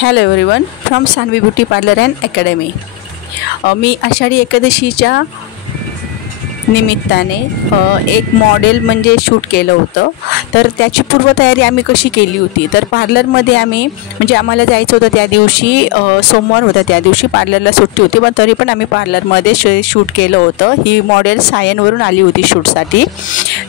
Hello everyone from Sanvi beauty parlour and academy. मी आषाढी एकादशीच्या निमित्ताने एक मॉडेल म्हणजे शूट केलं होतं। तर त्याची पूर्वतयारी आम्ही कशी केली होती, तर पार्लरमध्ये आम्ही म्हणजे आम्हाला जायचं होतं त्या दिवशी, सोमवार होता, त्या दिवशी पार्लरला सुट्टी होती, पण तरी पण आम्ही पार्लरमध्ये शूट केलं होतं। ही मॉडेल सायनवरून आली होती शूटसाठी।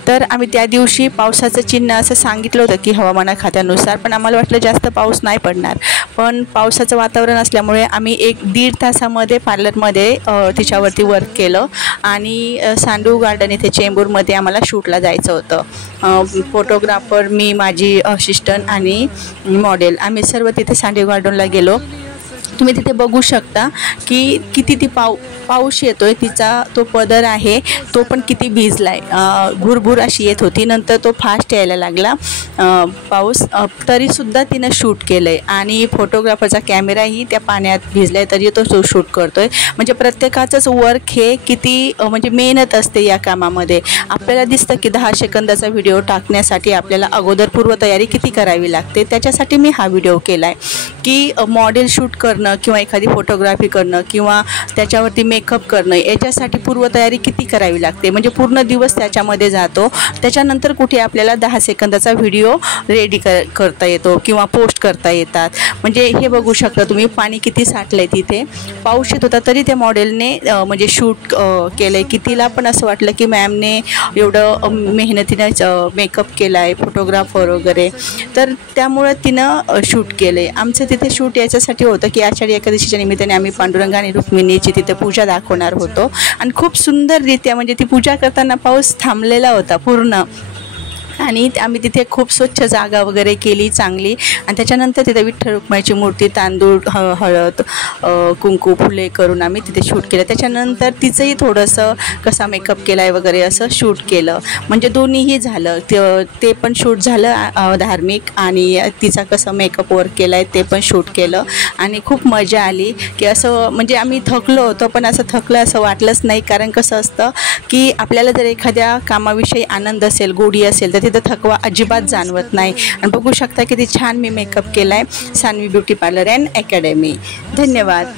तर आम्ही त्या दिवशी पावसाचं चिन्ह असं सांगितलं होतं की हवामान खात्यानुसार, पण आम्हाला वाटलं जास्त पाऊस नाही पडणार, पण पावसाचं वातावरण असल्यामुळे आम्ही 1-1.5 तासामध्ये पार्लरमध्ये तिच्यावरती वर्क केलं आणि सांडू गार्डन इथे चेंबूरमध्ये आम्हाला शूटला जायचं होतं। फोटोग्राफर, मी, माझी असिस्टंट आणि मॉडेल, आम्ही सर्व तिथे सांडू गार्डनला गेलो। तुम्ही तिथे बघू शकता की किती पाऊस येतोय, तिचा तो पदर आहे तो पण किती भिजलाय, भुरभुर अशी येत होती, नंतर तो फास्ट यायला लागला पाऊस, तरीसुद्धा तिनं शूट केलंय आणि फोटोग्राफरचा कॅमेराही त्या पाण्यात भिजलाय तरी तो शूट करतोय। म्हणजे प्रत्येकाचंच वर्क हे किती म्हणजे मेहनत असते या कामामध्ये। आपल्याला दिसतं की 10 सेकंदाचा व्हिडिओ टाकण्यासाठी आपल्याला अगोदर पूर्वतयारी किती करावी लागते, त्याच्यासाठी मी हा व्हिडिओ केलाय की मॉडेल शूट करणं किंवा एखादी फोटोग्राफी करणं किंवा त्याच्यावरती मेकअप करणं, याच्यासाठी पूर्वतयारी किती करावी लागते, म्हणजे पूर्ण दिवस त्याच्यामध्ये जातो। त्याच्यानंतर कुठे आपल्याला 10 सेकंदाचा व्हिडिओ रेडी करता येतो किंवा पोस्ट करता येतात। म्हणजे हे बघू शकता तुम्ही, पाणी किती साठलंय, तिथे पाऊस येत होता तरी त्या मॉडेलने म्हणजे शूट केलंय की तिला पण असं वाटलं की मॅमने एवढं मेहनतीनं मेकअप केला आहे, फोटोग्राफर वगैरे, तर त्यामुळं तिनं शूट केलं आहे। आमचं तिथे शूट याच्यासाठी होतं की आषाढी एकादशीच्या निमित्ताने आम्ही पांडुरंग आणि रुक्मिणीची तिथे पूजा दाखवणार होतो आणि खूप सुंदररित्या म्हणजे ती पूजा करताना पाऊस थांबलेला होता पूर्ण, आणि आम्ही तिथे खूप स्वच्छ जागा वगैरे केली चांगली, आणि त्याच्यानंतर तिथे विठ्ठल रुक्माईची मूर्ती, तांदूळ, हळद, कुंकू, फुले करून आम्ही तिथे शूट केलं। त्याच्यानंतर तिचंही थोडंसं कसा मेकअप केला आहे वगैरे असं शूट केलं, म्हणजे दोन्हीही झालं, ते पण शूट झालं धार्मिक, आणि तिचा कसं मेकअप वर्क केला आहे ते पण शूट केलं, आणि खूप मजा आली की असं म्हणजे आम्ही थकलो होतो पण असं थकलं असं वाटलंच नाही, कारण कसं असतं की आपल्याला जर एखाद्या कामाविषयी आनंद असेल, गोडी असेल, तर तिथं थकवा अजिबात जाणवत नाही। आणि बघू शकता किती छान मी मेकअप केला आहे Sanvi beauty parlour and academy. धन्यवाद।